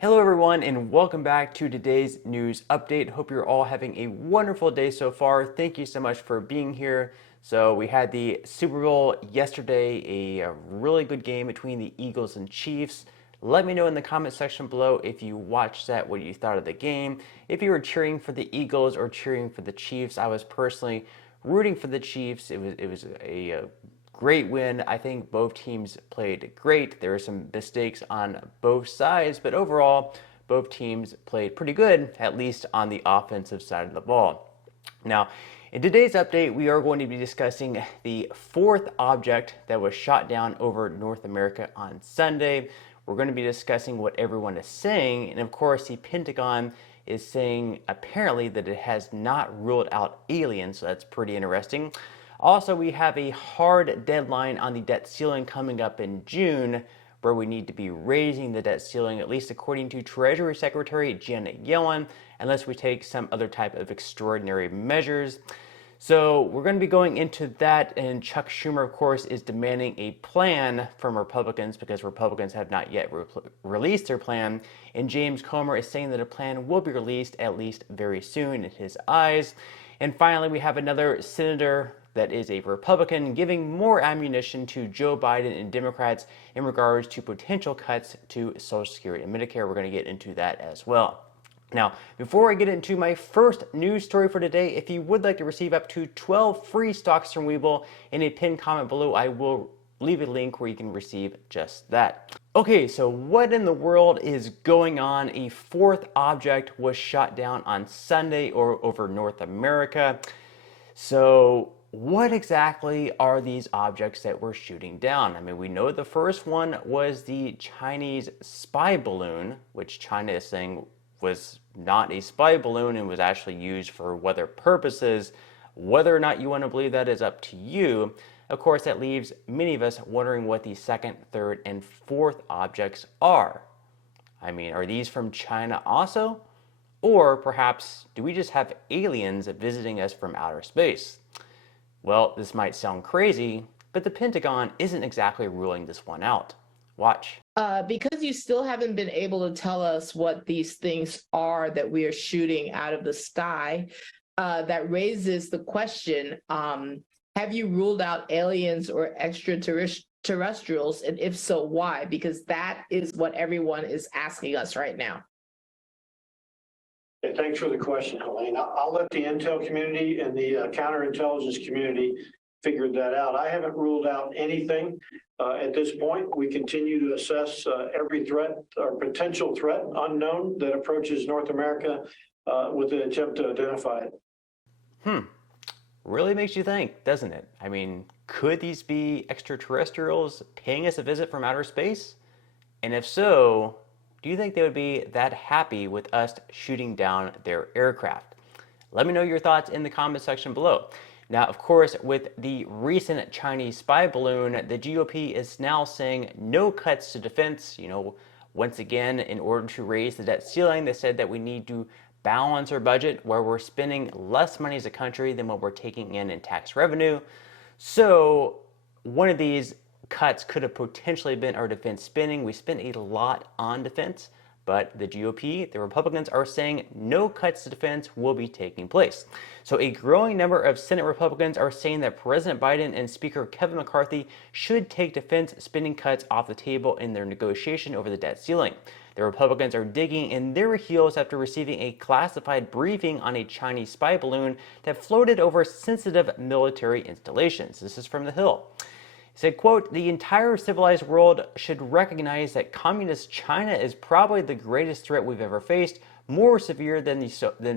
Hello everyone and welcome back to today's news update. Hope you're all having a wonderful day so far. Thank you so much for being here. So we had the Super Bowl yesterday, a really good game between the Eagles and Chiefs. Let me know in the comment section below if you watched that, what you thought of the game. If you were cheering for the Eagles or cheering for the Chiefs. I was personally rooting for the Chiefs. It was a great win. I think both teams played great. There were some mistakes on both sides, but overall, both teams played pretty good, at least on the offensive side of the ball. Now, in today's update, we are going to be discussing the fourth object that was shot down over North America on Sunday. We're going to be discussing what everyone is saying, and of course, the Pentagon is saying apparently that it has not ruled out aliens, so that's pretty interesting. Also, we have a hard deadline on the debt ceiling coming up in June, where we need to be raising the debt ceiling, at least according to Treasury Secretary Janet Yellen, unless we take some other type of extraordinary measures. So we're going to be going into that, and Chuck Schumer, of course, is demanding a plan from Republicans because Republicans have not yet released their plan, and James Comer is saying that a plan will be released at least very soon in his eyes. And finally, we have another senator that is a Republican giving more ammunition to Joe Biden and Democrats in regards to potential cuts to Social Security and Medicare. We're going to get into that as well. Now, before I get into my first news story for today, if you would like to receive up to 12 free stocks from Webull, in a pinned comment below, I will leave a link where you can receive just that. Okay, so what in the world is going on? A fourth object was shot down on Sunday over North America. So what exactly are these objects that we're shooting down? I mean, we know the first one was the Chinese spy balloon, which China is saying was not a spy balloon and was actually used for weather purposes. Whether or not you want to believe that is up to you. Of course, that leaves many of us wondering what the second, third, and fourth objects are. I mean, are these from China also? Or perhaps, do we just have aliens visiting us from outer space? Well, this might sound crazy, but the Pentagon isn't exactly ruling this one out. Watch. Because you still haven't been able to tell us what these things are that we are shooting out of the sky, that raises the question, have you ruled out aliens or extraterrestrials? And if so, why? Because that is what everyone is asking us right now. Yeah, thanks for the question, Helene. I'll let the intel community and the counterintelligence community figure that out. I haven't ruled out anything at this point. We continue to assess every threat or potential threat unknown that approaches North America with an attempt to identify it. Really makes you think, doesn't it? I mean, could these be extraterrestrials paying us a visit from outer space? And if so, do you think they would be that happy with us shooting down their aircraft? Let me know your thoughts in the comment section below. Now, of course, with the recent Chinese spy balloon, the GOP is now saying no cuts to defense. You know, once again, in order to raise the debt ceiling, they said that we need to balance our budget where we're spending less money as a country than what we're taking in tax revenue. So one of these cuts could have potentially been our defense spending. We spent a lot on defense, but the GOP, the Republicans, are saying no cuts to defense will be taking place. So a growing number of Senate Republicans are saying that President Biden and Speaker Kevin McCarthy should take defense spending cuts off the table in their negotiation over the debt ceiling. The Republicans are digging in their heels after receiving a classified briefing on a Chinese spy balloon that floated over sensitive military installations. This is from The Hill. He said, quote, "The entire civilized world should recognize that communist China is probably the greatest threat we've ever faced, more severe than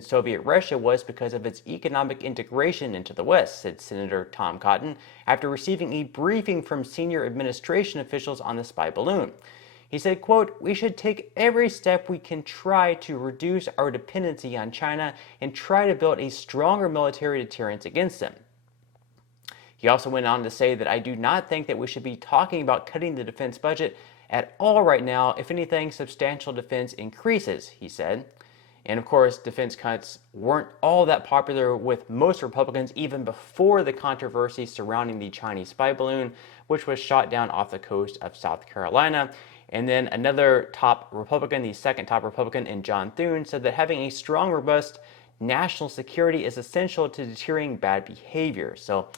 Soviet Russia was because of its economic integration into the West," said Senator Tom Cotton after receiving a briefing from senior administration officials on the spy balloon. He said, quote, "We should take every step we can try to reduce our dependency on China and try to build a stronger military deterrence against them." He also went on to say that I do not think that we should be talking about cutting the defense budget at all right now. If anything, substantial defense increases, he said. And of course, defense cuts weren't all that popular with most Republicans even before the controversy surrounding the Chinese spy balloon, which was shot down off the coast of South Carolina. And then another top Republican, the second top Republican in John Thune, said that having a strong, robust national security is essential to deterring bad behavior. So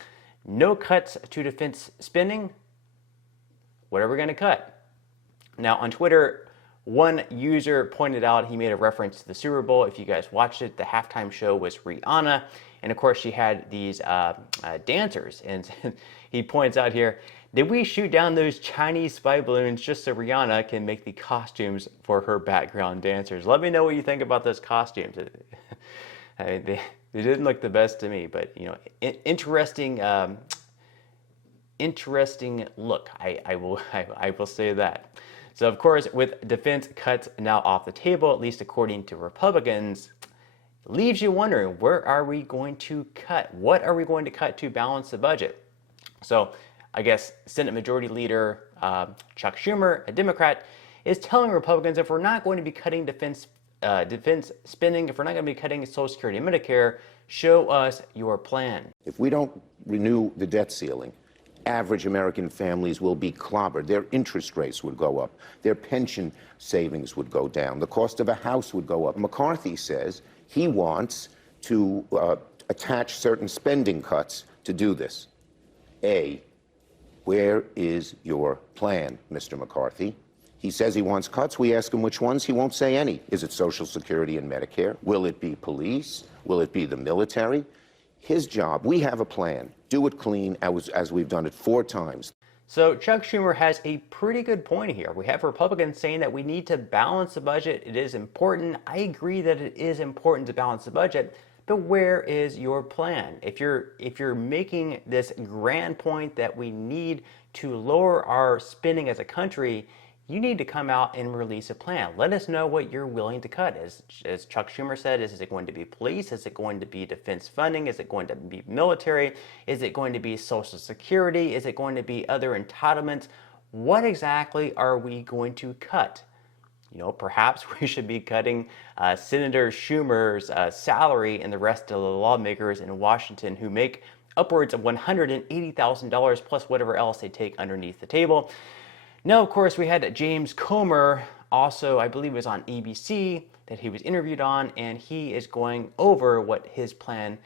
no cuts to defense spending. What are we going to cut? Now on Twitter, one user pointed out, he made a reference to the Super Bowl. If you guys watched it, the halftime show was Rihanna. And of course, she had these dancers. And he points out here, did we shoot down those Chinese spy balloons just so Rihanna can make the costumes for her background dancers? Let me know what you think about those costumes. I mean, they didn't look the best to me, but you know, interesting look. I will say that. So of course, with defense cuts now off the table, at least according to Republicans, leaves you wondering, where are we going to cut? What are we going to cut to balance the budget? So I guess Senate Majority Leader Chuck Schumer, a Democrat, is telling Republicans if we're not going to be cutting defense spending, if we're not going to be cutting Social Security and Medicare, show us your plan. If we don't renew the debt ceiling, average American families will be clobbered. Their interest rates would go up. Their pension savings would go down. The cost of a house would go up. McCarthy says he wants to attach certain spending cuts to do this. Where is your plan, Mr. McCarthy? He says he wants cuts. We ask him which ones. He won't say any. Is it Social Security and Medicare? Will it be police? Will it be the military? His job, we have a plan. Do it clean as we've done it 4 times. So Chuck Schumer has a pretty good point here. We have Republicans saying that we need to balance the budget. It is important. I agree that it is important to balance the budget, but where is your plan? If you're making this grand point that we need to lower our spending as a country, you need to come out and release a plan. Let us know what you're willing to cut. As Chuck Schumer said, is it going to be police? Is it going to be defense funding? Is it going to be military? Is it going to be Social Security? Is it going to be other entitlements? What exactly are we going to cut? You know, perhaps we should be cutting Senator Schumer's salary and the rest of the lawmakers in Washington who make upwards of $180,000 plus whatever else they take underneath the table. Now, of course, we had James Comer, also, I believe it was on ABC, that he was interviewed on, and he is going over what his plan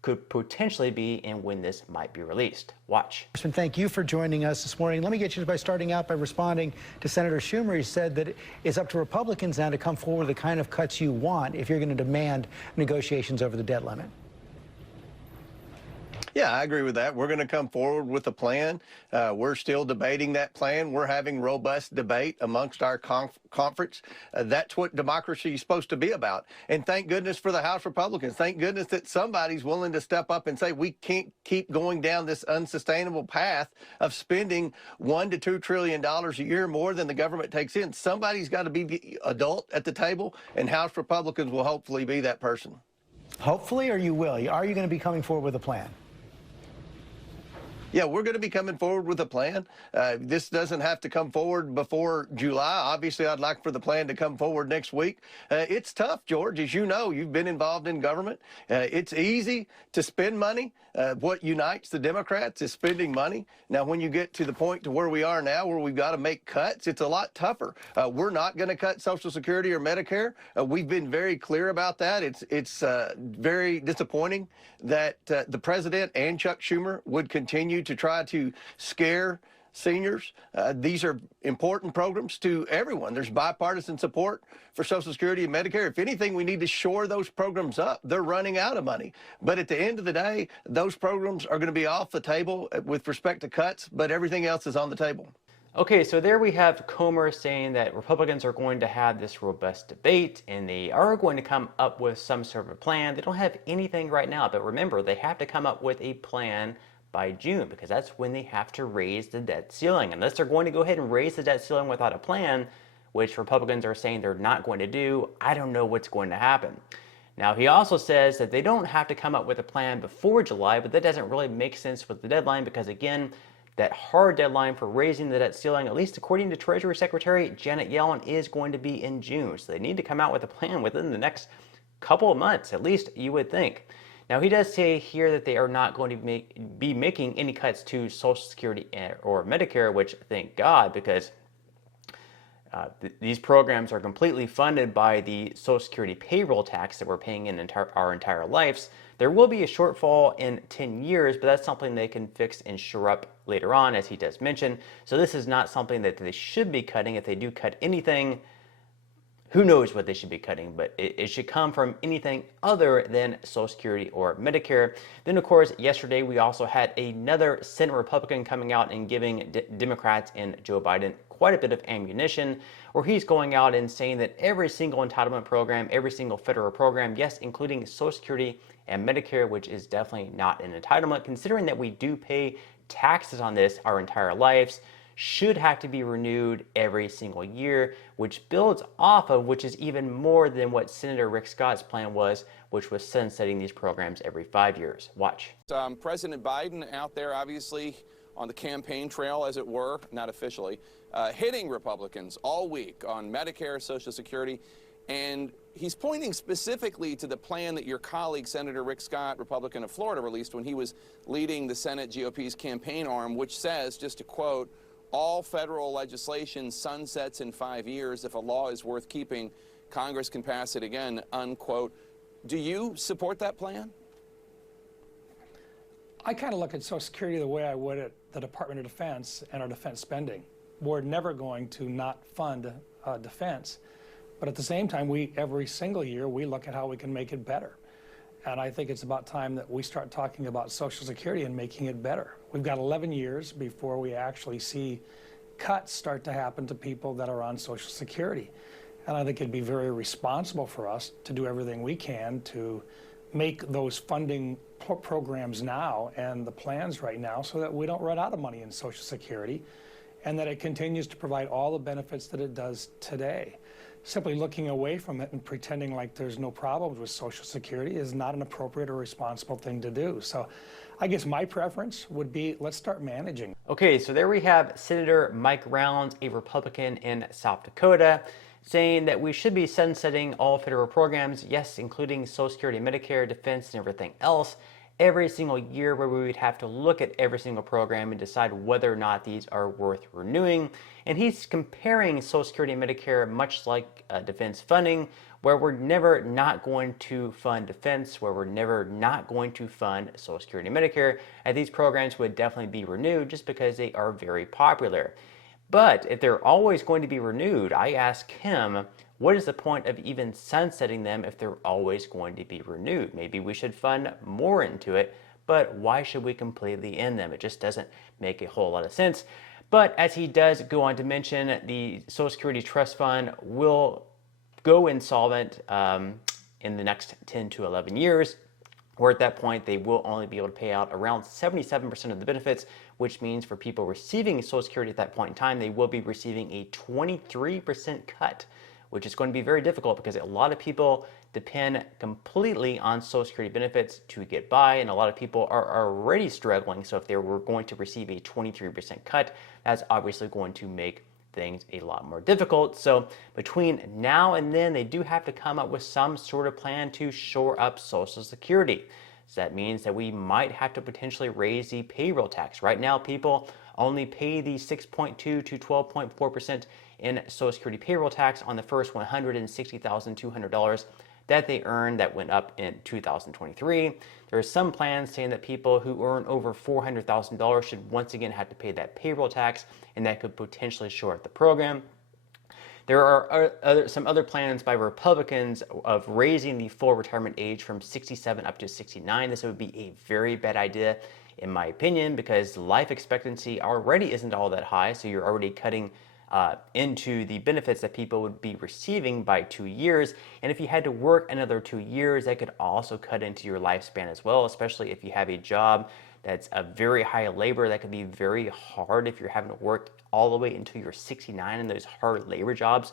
could potentially be and when this might be released. Watch. Thank you for joining us this morning. Let me get you by starting out by responding to Senator Schumer. He said that it's up to Republicans now to come forward with the kind of cuts you want if you're going to demand negotiations over the debt limit. Yeah, I agree with that. We're going to come forward with a plan. We're still debating that plan. We're having robust debate amongst our conference. That's what democracy is supposed to be about. And thank goodness for the House Republicans. Thank goodness that somebody's willing to step up and say we can't keep going down this unsustainable path of spending $1 to $2 trillion a year more than the government takes in. Somebody's got to be the adult at the table, and House Republicans will hopefully be that person. Hopefully, or you will? Are you going to be coming forward with a plan? Yeah, we're going to be coming forward with a plan. This doesn't have to come forward before July. Obviously, I'd like for the plan to come forward next week. It's tough, George. As you know, you've been involved in government. It's easy to spend money. What unites the Democrats is spending money. Now, when you get to the point to where we are now, where we've got to make cuts, it's a lot tougher. We're not going to cut Social Security or Medicare. We've been very clear about that. It's very disappointing that the president and Chuck Schumer would continue to try to scare seniors. These are important programs to everyone. There's bipartisan support for Social Security and Medicare. If anything, we need to shore those programs up. They're running out of money. But at the end of the day, those programs are going to be off the table with respect to cuts, but everything else is on the table. Okay, so there we have Comer saying that Republicans are going to have this robust debate and they are going to come up with some sort of a plan. They don't have anything right now, but remember, they have to come up with a plan by June, because that's when they have to raise the debt ceiling. Unless they're going to go ahead and raise the debt ceiling without a plan, which Republicans are saying they're not going to do, I don't know what's going to happen. Now, he also says that they don't have to come up with a plan before July, but that doesn't really make sense with the deadline because, again, that hard deadline for raising the debt ceiling, at least according to Treasury Secretary Janet Yellen, is going to be in June. So they need to come out with a plan within the next couple of months, at least you would think. Now, he does say here that they are not going to be making any cuts to Social Security or Medicare, which thank God, because These programs are completely funded by the Social Security payroll tax that we're paying in our entire lives. There will be a shortfall in 10 years, but that's something they can fix and shore up later on, as he does mention. So this is not something that they should be cutting. If they do cut anything, who knows what they should be cutting, but it should come from anything other than Social Security or Medicare. Then, of course, yesterday we also had another Senate Republican coming out and giving Democrats and Joe Biden quite a bit of ammunition, where he's going out and saying that every single entitlement program, every single federal program, yes, including Social Security and Medicare, which is definitely not an entitlement, considering that we do pay taxes on this our entire lives, should have to be renewed every single year, which builds off of, which is even more than what Senator Rick Scott's plan was, which was sunsetting these programs every 5 years. Watch. President Biden out there, obviously, on the campaign trail, as it were, not officially, hitting Republicans all week on Medicare, Social Security, and he's pointing specifically to the plan that your colleague, Senator Rick Scott, Republican of Florida, released when he was leading the Senate GOP's campaign arm, which says, just to quote, all federal legislation sunsets in 5 years. If a law is worth keeping, Congress can pass it again, unquote. Do you support that plan? I kind of look at Social Security the way I would at the Department of Defense and our defense spending. We're never going to not fund defense. But at the same time, every single year, we look at how we can make it better. And I think it's about time that we start talking about Social Security and making it better. We've got 11 years before we actually see cuts start to happen to people that are on Social Security. And I think it'd be very responsible for us to do everything we can to make those funding programs now and the plans right now so that we don't run out of money in Social Security and that it continues to provide all the benefits that it does today. Simply looking away from it and pretending like there's no problems with Social Security is not an appropriate or responsible thing to do. So I guess my preference would be, let's start managing. Okay, so there we have Senator Mike Rounds, a Republican in South Dakota, saying that we should be sunsetting all federal programs, yes, including Social Security, Medicare, defense, and everything else, every single year, where we would have to look at every single program and decide whether or not these are worth renewing. And he's comparing Social Security and Medicare much like defense funding, where we're never not going to fund defense, where we're never not going to fund Social Security and Medicare, and these programs would definitely be renewed just because they are very popular. But if they're always going to be renewed, I ask him, what is the point of even sunsetting them if they're always going to be renewed? Maybe we should fund more into it, but why should we completely end them? It just doesn't make a whole lot of sense. But as he does go on to mention, the Social Security Trust Fund will go insolvent in the next 10 to 11 years, where at that point they will only be able to pay out around 77% of the benefits, which means for people receiving Social Security at that point in time, they will be receiving a 23% cut, which is going to be very difficult because a lot of people depend completely on Social Security benefits to get by, and a lot of people are already struggling. So if they were going to receive a 23% cut, that's obviously going to make things a lot more difficult. So between now and then, they do have to come up with some sort of plan to shore up Social Security. So that means that we might have to potentially raise the payroll tax. Right now, people only pay the 6.2 to 12.4% in Social Security payroll tax on the first $160,200 that they earn. That went up in 2023. There are some plans saying that people who earn over $400,000 should once again have to pay that payroll tax, and that could potentially shore up the program. There are some other plans by Republicans of raising the full retirement age from 67 up to 69. This would be a very bad idea, in my opinion, because life expectancy already isn't all that high, so you're already cutting into the benefits that people would be receiving by 2 years. And if you had to work another 2 years, that could also cut into your lifespan as well, especially if you have a job that's a very high labor. That could be very hard if you're having to work all the way until you're 69 in those hard labor jobs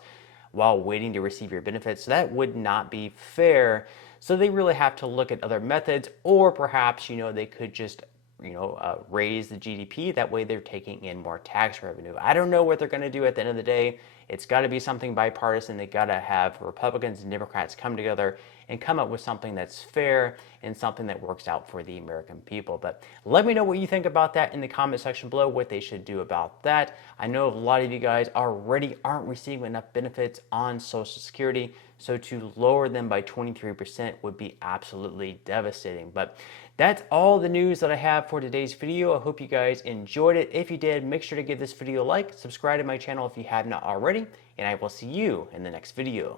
while waiting to receive your benefits. So that would not be fair. So they really have to look at other methods, or perhaps, they could just raise the GDP. That way they're taking in more tax revenue. I don't know what they're going to do at the end of the day. it's got to be something bipartisan. They got to have Republicans and Democrats come together and come up with something that's fair and something that works out for the American people. But let me know what you think about that in the comment section below, what they should do about that. I know a lot of you guys already aren't receiving enough benefits on Social Security, so to lower them by 23% would be absolutely devastating. But that's all the news that I have for today's video. I hope you guys enjoyed it. If you did, make sure to give this video a like, subscribe to my channel if you have not already, and I will see you in the next video.